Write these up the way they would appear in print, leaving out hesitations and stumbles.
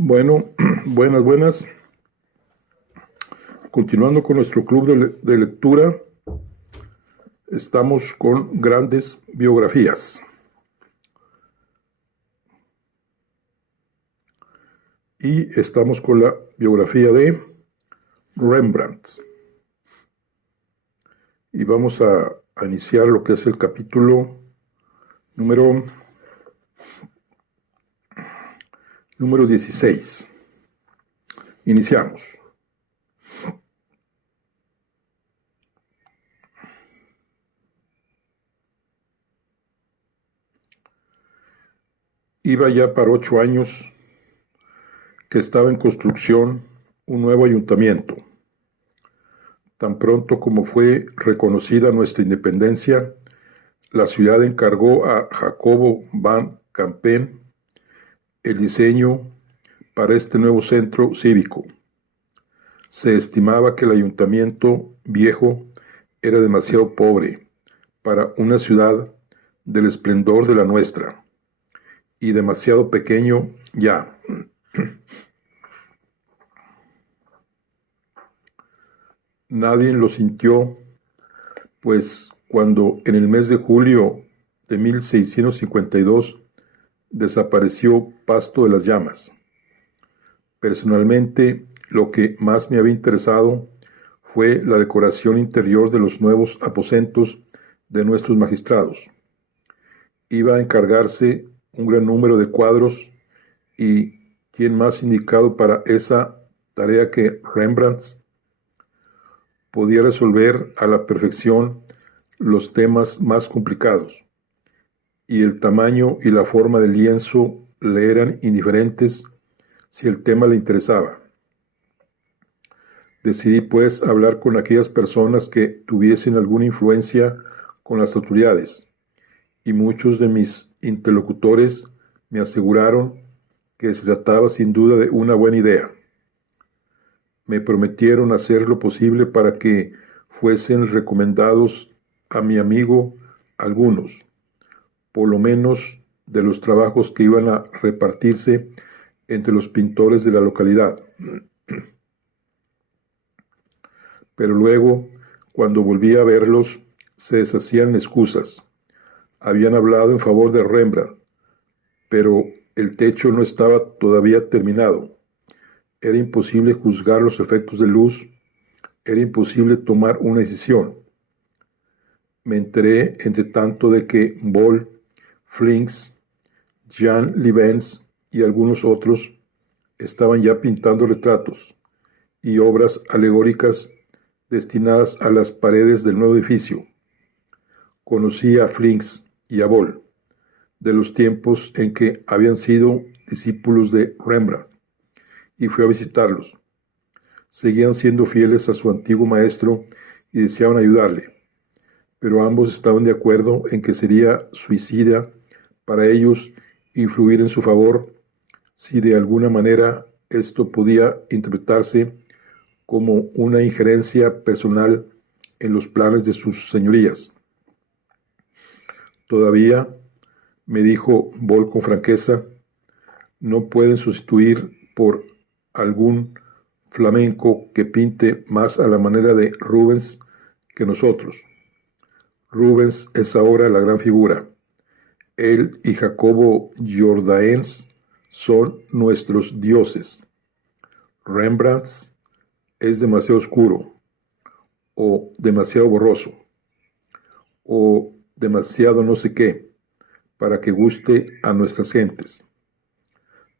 Bueno, buenas. Continuando con nuestro club de lectura, estamos con grandes biografías. Y estamos con la biografía de Rembrandt. Y vamos a iniciar lo que es el capítulo número 16. Iniciamos. Iba ya para 8 años que estaba en construcción un nuevo ayuntamiento. Tan pronto como fue reconocida nuestra independencia, la ciudad encargó a Jacobo van Campen el diseño para este nuevo centro cívico. Se estimaba que el ayuntamiento viejo era demasiado pobre para una ciudad del esplendor de la nuestra y demasiado pequeño ya. Nadie lo sintió, pues cuando en el mes de julio de 1652 desapareció Pasto de las Llamas. Personalmente, lo que más me había interesado fue la decoración interior de los nuevos aposentos de nuestros magistrados. Iba a encargarse un gran número de cuadros y ¿quién más indicado para esa tarea que Rembrandt? Podía resolver a la perfección los temas más complicados, y el tamaño y la forma del lienzo le eran indiferentes si el tema le interesaba. Decidí pues hablar con aquellas personas que tuviesen alguna influencia con las autoridades, y muchos de mis interlocutores me aseguraron que se trataba sin duda de una buena idea. Me prometieron hacer lo posible para que fuesen recomendados a mi amigo algunos, por lo menos de los trabajos que iban a repartirse entre los pintores de la localidad. Pero luego, cuando volví a verlos, se deshacían en excusas. Habían hablado en favor de Rembrandt, pero el techo no estaba todavía terminado. Era imposible juzgar los efectos de luz, era imposible tomar una decisión. Me enteré, entre tanto, de que Boll, Flinks, Jean Livens y algunos otros estaban ya pintando retratos y obras alegóricas destinadas a las paredes del nuevo edificio. Conocí a Flinks y a Boll, de los tiempos en que habían sido discípulos de Rembrandt, y fui a visitarlos. Seguían siendo fieles a su antiguo maestro y deseaban ayudarle, pero ambos estaban de acuerdo en que sería suicida para ellos influir en su favor si de alguna manera esto podía interpretarse como una injerencia personal en los planes de sus señorías. Todavía, me dijo Boll con franqueza, no pueden sustituir por algún flamenco que pinte más a la manera de Rubens que nosotros. Rubens es ahora la gran figura. Él y Jacobo Jordaens son nuestros dioses. Rembrandt es demasiado oscuro, o demasiado borroso, o demasiado no sé qué, para que guste a nuestras gentes.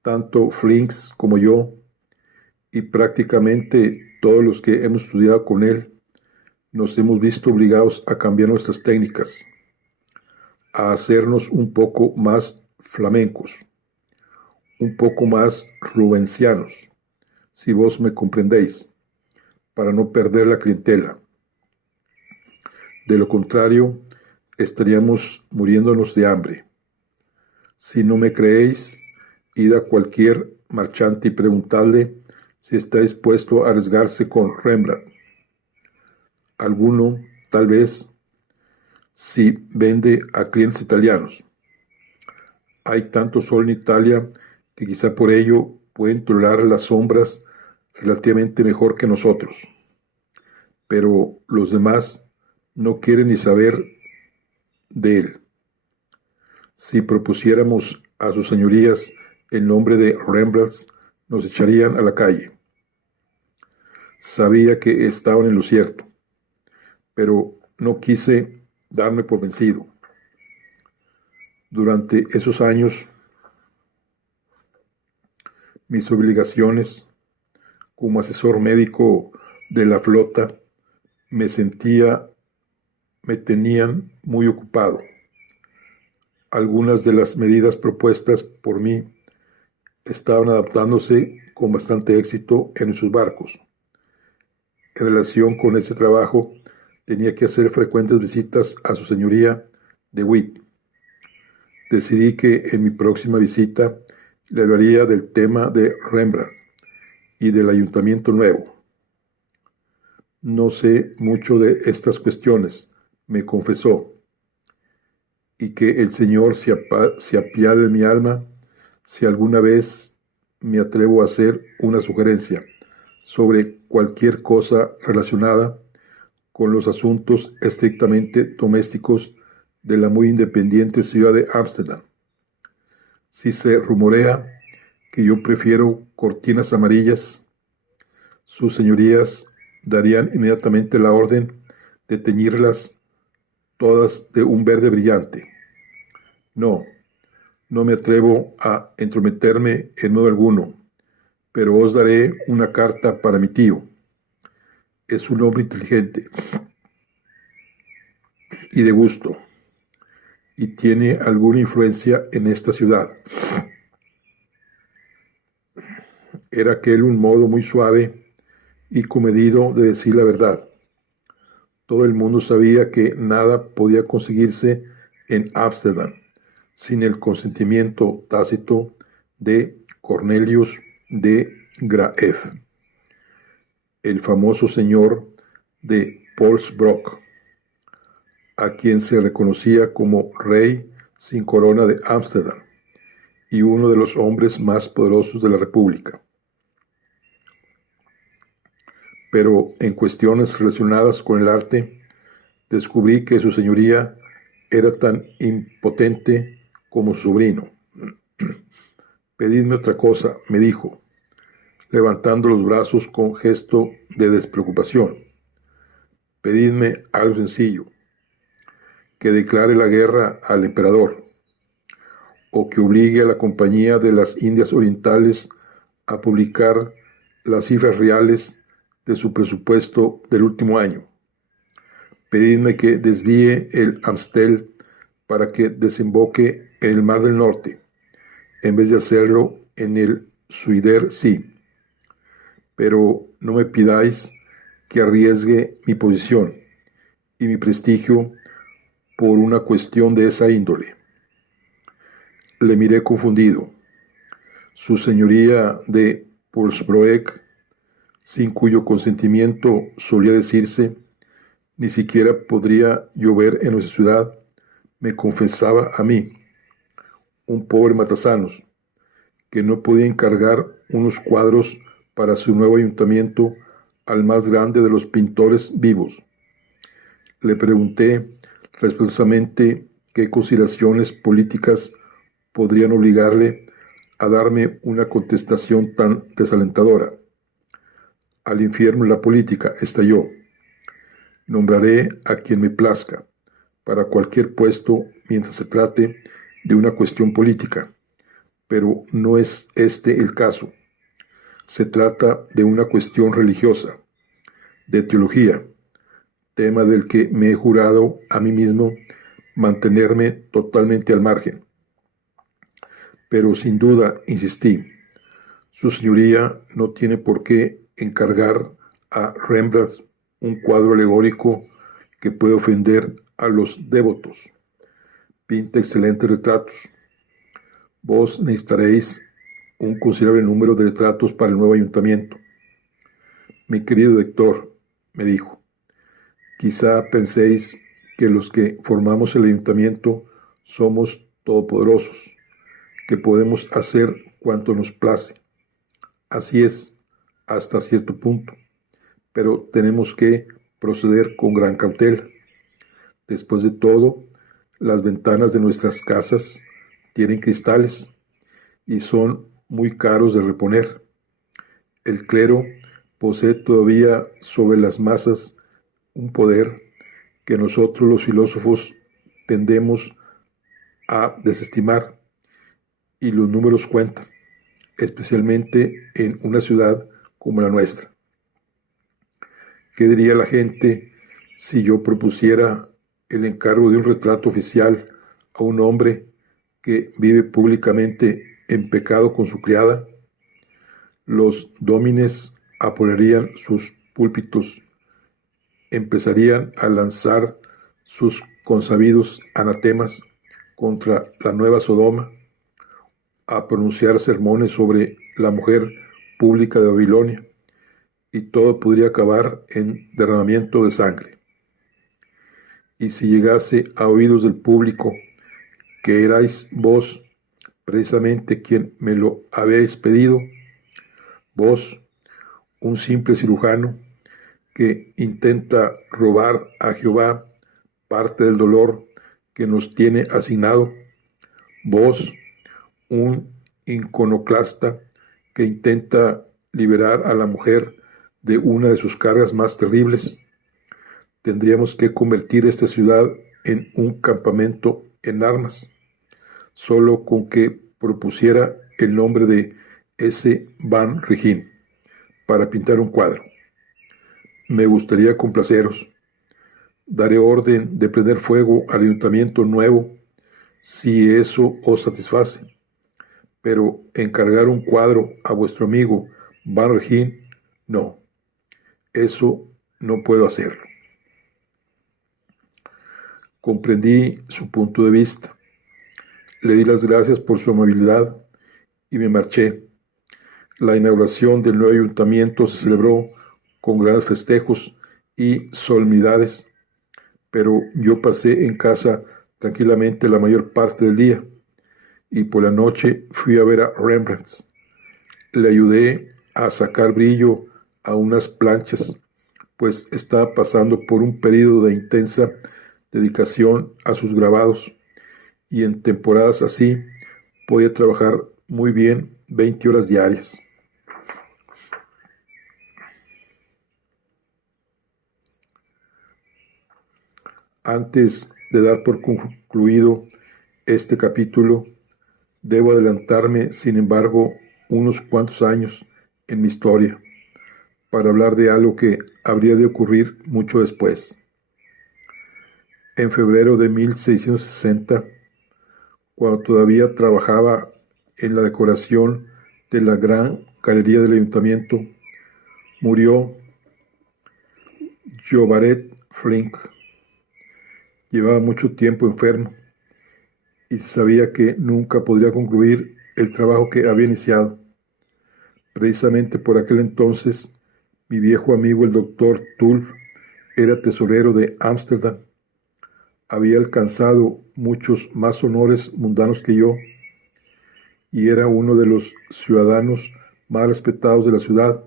Tanto Flinks como yo, y prácticamente todos los que hemos estudiado con él, nos hemos visto obligados a cambiar nuestras técnicas, a hacernos un poco más flamencos, un poco más rubensianos, si vos me comprendéis, para no perder la clientela. De lo contrario, estaríamos muriéndonos de hambre. Si no me creéis, id a cualquier marchante y preguntadle si está dispuesto a arriesgarse con Rembrandt. Alguno, tal vez, si vende a clientes italianos. Hay tanto sol en Italia que quizá por ello pueden tolerar las sombras relativamente mejor que nosotros, pero los demás no quieren ni saber de él. Si propusiéramos a sus señorías el nombre de Rembrandt, nos echarían a la calle. Sabía que estaban en lo cierto, pero no quise darme por vencido. Durante esos años, mis obligaciones como asesor médico de la flota me tenían muy ocupado. Algunas de las medidas propuestas por mí estaban adaptándose con bastante éxito en sus barcos. En relación con ese trabajo, tenía que hacer frecuentes visitas a su señoría de Witt. Decidí que en mi próxima visita le hablaría del tema de Rembrandt y del ayuntamiento nuevo. No sé mucho de estas cuestiones, me confesó, y que el Señor se apiade de mi alma si alguna vez me atrevo a hacer una sugerencia sobre cualquier cosa relacionada con los asuntos estrictamente domésticos de la muy independiente ciudad de Ámsterdam. Si se rumorea que yo prefiero cortinas amarillas, sus señorías darían inmediatamente la orden de teñirlas todas de un verde brillante. No me atrevo a entrometerme en modo alguno, pero os daré una carta para mi tío. Es un hombre inteligente y de gusto, y tiene alguna influencia en esta ciudad. Era aquel un modo muy suave y comedido de decir la verdad. Todo el mundo sabía que nada podía conseguirse en Ámsterdam sin el consentimiento tácito de Cornelius de Graeff, el famoso señor de Polsbroek, a quien se reconocía como rey sin corona de Ámsterdam y uno de los hombres más poderosos de la República. Pero en cuestiones relacionadas con el arte, descubrí que su señoría era tan impotente como su sobrino. Pedidme otra cosa, me dijo, levantando los brazos con gesto de despreocupación. Pedidme algo sencillo, que declare la guerra al emperador, o que obligue a la Compañía de las Indias Orientales a publicar las cifras reales de su presupuesto del último año. Pedidme que desvíe el Amstel para que desemboque en el Mar del Norte, en vez de hacerlo en el Zuider Sea. Pero no me pidáis que arriesgue mi posición y mi prestigio por una cuestión de esa índole. Le miré confundido. Su señoría de Polsbroek, sin cuyo consentimiento solía decirse, ni siquiera podría llover en nuestra ciudad, me confesaba a mí, un pobre matasanos, que no podía encargar unos cuadros para su nuevo ayuntamiento al más grande de los pintores vivos. Le pregunté respetuosamente qué consideraciones políticas podrían obligarle a darme una contestación tan desalentadora. Al infierno la política, estalló. Nombraré a quien me plazca para cualquier puesto mientras se trate de una cuestión política, pero no es este el caso. Se trata de una cuestión religiosa, de teología, tema del que me he jurado a mí mismo mantenerme totalmente al margen. Pero sin duda, insistí, su señoría no tiene por qué encargar a Rembrandt un cuadro alegórico que puede ofender a los devotos. Pinta excelentes retratos. Vos necesitaréis un considerable número de retratos para el nuevo ayuntamiento. Mi querido Héctor, me dijo, quizá penséis que los que formamos el ayuntamiento somos todopoderosos, que podemos hacer cuanto nos place. Así es, hasta cierto punto, pero tenemos que proceder con gran cautela. Después de todo, las ventanas de nuestras casas tienen cristales y son muy caros de reponer. El clero posee todavía sobre las masas un poder que nosotros los filósofos tendemos a desestimar, y los números cuentan, especialmente en una ciudad como la nuestra. ¿Qué diría la gente si yo propusiera el encargo de un retrato oficial a un hombre que vive públicamente en pecado con su criada? Los dómines apoyarían sus púlpitos, empezarían a lanzar sus consabidos anatemas contra la nueva Sodoma, a pronunciar sermones sobre la mujer pública de Babilonia, y todo podría acabar en derramamiento de sangre. Y si llegase a oídos del público que erais vos precisamente quien me lo habéis pedido, vos, un simple cirujano que intenta robar a Jehová parte del dolor que nos tiene asignado, vos, un iconoclasta que intenta liberar a la mujer de una de sus cargas más terribles, tendríamos que convertir esta ciudad en un campamento en armas, solo con que propusiera el nombre de S. Van Regin para pintar un cuadro. Me gustaría complaceros. Daré orden de prender fuego al ayuntamiento nuevo si eso os satisface, pero encargar un cuadro a vuestro amigo Van Regin, no, eso no puedo hacerlo. Comprendí su punto de vista. Le di las gracias por su amabilidad y me marché. La inauguración del nuevo ayuntamiento se celebró con grandes festejos y solemnidades, pero yo pasé en casa tranquilamente la mayor parte del día, y por la noche fui a ver a Rembrandt. Le ayudé a sacar brillo a unas planchas, pues estaba pasando por un periodo de intensa dedicación a sus grabados, y en temporadas así podía trabajar muy bien 20 horas diarias. Antes de dar por concluido este capítulo, debo adelantarme, sin embargo, unos cuantos años en mi historia, para hablar de algo que habría de ocurrir mucho después. En febrero de 1660, cuando todavía trabajaba en la decoración de la gran galería del ayuntamiento, murió Jobaret Flink. Llevaba mucho tiempo enfermo y se sabía que nunca podría concluir el trabajo que había iniciado. Precisamente por aquel entonces, mi viejo amigo el doctor Tulp era tesorero de Ámsterdam. Había alcanzado muchos más honores mundanos que yo y era uno de los ciudadanos más respetados de la ciudad,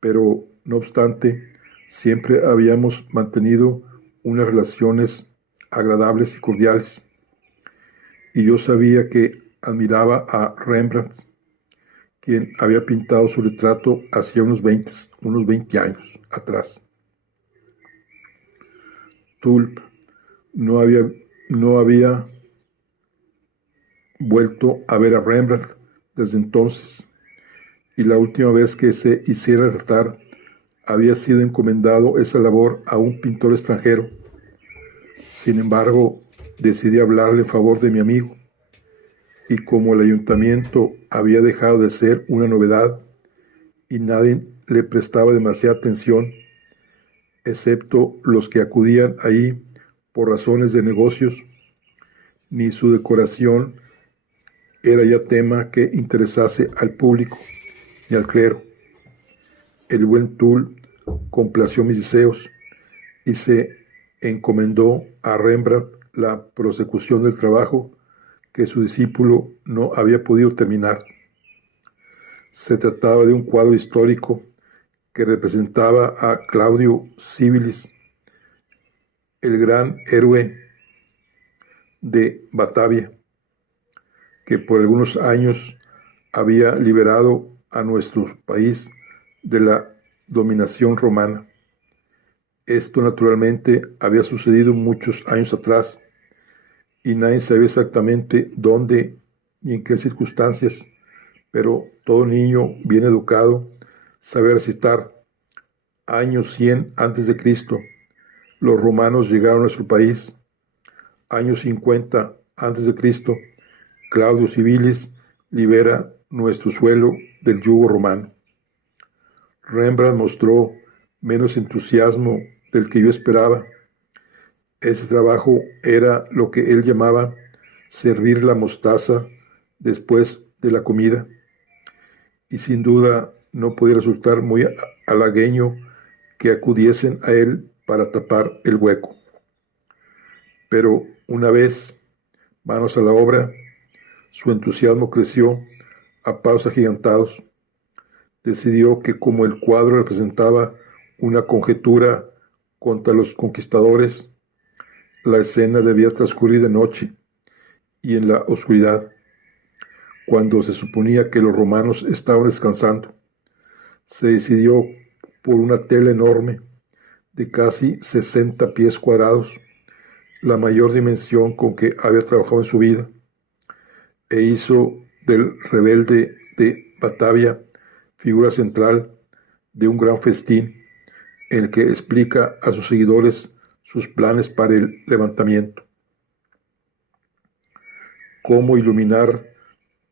pero no obstante, siempre habíamos mantenido unas relaciones agradables y cordiales, y yo sabía que admiraba a Rembrandt, quien había pintado su retrato hacía unos 20 años atrás. Tulp no había vuelto a ver a Rembrandt desde entonces, y la última vez que se hiciera tratar había sido encomendado esa labor a un pintor extranjero. Sin embargo, decidí hablarle en favor de mi amigo, y como el ayuntamiento había dejado de ser una novedad y nadie le prestaba demasiada atención, excepto los que acudían ahí por razones de negocios, ni su decoración era ya tema que interesase al público ni al clero. El buen Tulp complació mis deseos y se encomendó a Rembrandt la prosecución del trabajo que su discípulo no había podido terminar. Se trataba de un cuadro histórico que representaba a Claudio Civilis, el gran héroe de Batavia, que por algunos años había liberado a nuestro país de la dominación romana. Esto naturalmente había sucedido muchos años atrás y nadie sabía exactamente dónde ni en qué circunstancias, pero todo niño bien educado sabe recitar: año 100 antes de Cristo, los romanos llegaron a nuestro país. Año 50 antes de Cristo, Claudio Civilis libera nuestro suelo del yugo romano. Rembrandt mostró menos entusiasmo del que yo esperaba. Ese trabajo era lo que él llamaba servir la mostaza después de la comida, y sin duda no podía resultar muy halagueño que acudiesen a él para tapar el hueco. Pero una vez manos a la obra, su entusiasmo creció a pasos agigantados. Decidió que como el cuadro representaba una conjetura contra los conquistadores, la escena debía transcurrir de noche y en la oscuridad, cuando se suponía que los romanos estaban descansando. Se decidió por una tela enorme de casi 60 pies cuadrados, la mayor dimensión con que había trabajado en su vida, e hizo del rebelde de Batavia figura central de un gran festín en el que explica a sus seguidores sus planes para el levantamiento. Cómo iluminar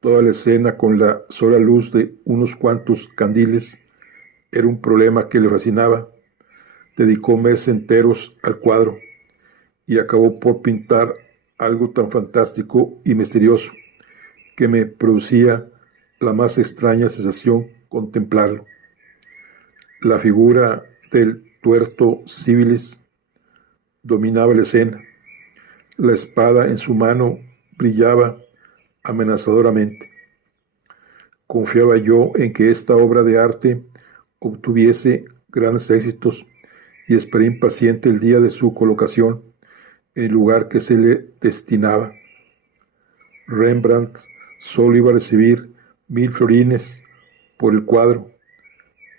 toda la escena con la sola luz de unos cuantos candiles era un problema que le fascinaba. Dedicó meses enteros al cuadro y acabó por pintar algo tan fantástico y misterioso que me producía la más extraña sensación contemplarlo. La figura del tuerto Civilis dominaba la escena. La espada en su mano brillaba amenazadoramente. Confiaba yo en que esta obra de arte obtuviese grandes éxitos y esperé impaciente el día de su colocación en el lugar que se le destinaba. Rembrandt solo iba a recibir 1000 florines por el cuadro,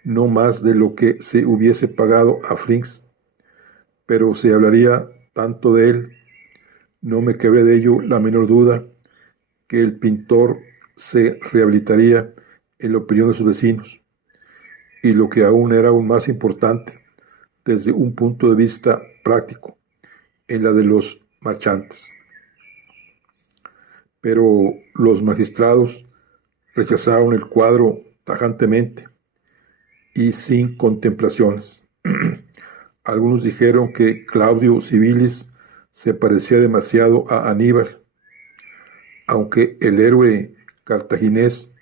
no más de lo que se hubiese pagado a Frings, pero se hablaría tanto de él, no me cabe de ello la menor duda, que el pintor se rehabilitaría en la opinión de sus vecinos, y lo que aún era aún más importante desde un punto de vista práctico, en la de los marchantes. Pero los magistrados rechazaron el cuadro tajantemente y sin contemplaciones. Algunos dijeron que Claudio Civilis se parecía demasiado a Aníbal, aunque el héroe cartaginés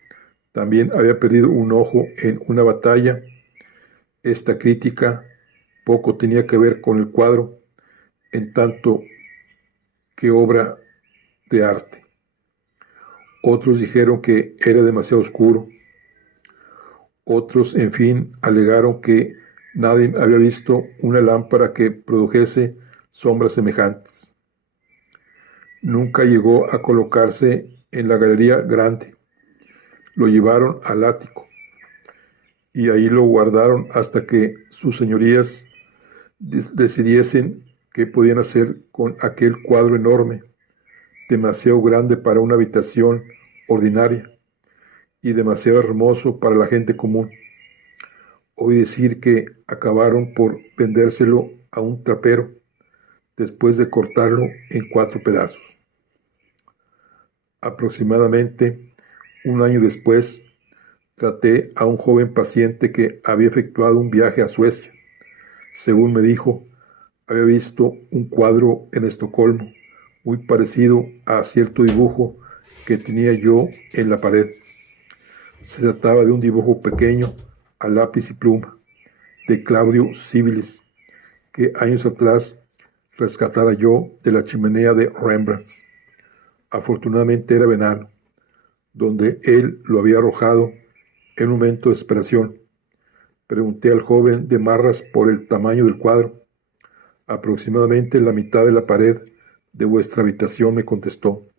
también había perdido un ojo en una batalla. Esta crítica poco tenía que ver con el cuadro, en tanto que obra de arte. Otros dijeron que era demasiado oscuro. Otros, en fin, alegaron que nadie había visto una lámpara que produjese sombras semejantes. Nunca llegó a colocarse en la galería grande. Lo llevaron al ático y ahí lo guardaron hasta que sus señorías decidiesen qué podían hacer con aquel cuadro enorme, demasiado grande para una habitación ordinaria y demasiado hermoso para la gente común. Oí decir que acabaron por vendérselo a un trapero después de cortarlo en 4 pedazos. Aproximadamente un año después, traté a un joven paciente que había efectuado un viaje a Suecia. Según me dijo, había visto un cuadro en Estocolmo muy parecido a cierto dibujo que tenía yo en la pared. Se trataba de un dibujo pequeño a lápiz y pluma de Claudio Civilis, que años atrás rescatara yo de la chimenea de Rembrandt. Afortunadamente era verano, donde él lo había arrojado en un momento de desesperación. Pregunté al joven de Marras por el tamaño del cuadro. Aproximadamente la mitad de la pared de vuestra habitación, me contestó.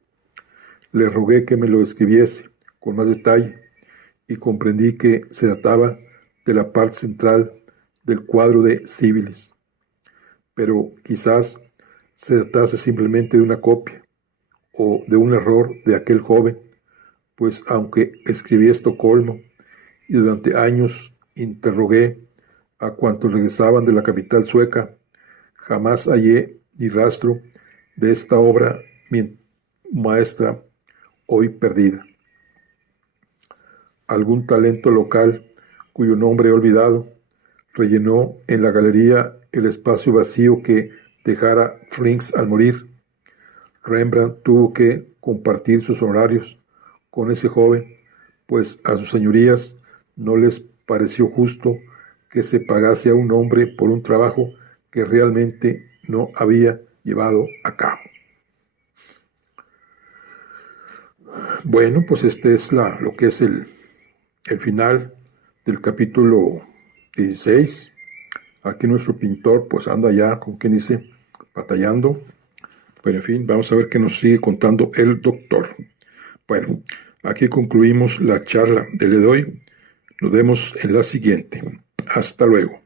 Le rogué que me lo escribiese con más detalle y comprendí que se trataba de la parte central del cuadro de Civilis. Pero quizás se tratase simplemente de una copia o de un error de aquel joven, pues aunque escribí Estocolmo y durante años interrogué a cuantos regresaban de la capital sueca, jamás hallé ni rastro de esta obra mi maestra hoy perdida. Algún talento local, cuyo nombre he olvidado, rellenó en la galería el espacio vacío que dejara Frings al morir. Rembrandt tuvo que compartir sus honorarios con ese joven, pues a sus señorías no les pareció justo que se pagase a un hombre por un trabajo que realmente no había llevado a cabo. Bueno, pues este es lo que es el final del capítulo 16. Aquí nuestro pintor pues anda ya, como quien dice, batallando. Pero en fin, vamos a ver qué nos sigue contando el doctor. Bueno, aquí concluimos la charla del día de hoy. Nos vemos en la siguiente. Hasta luego.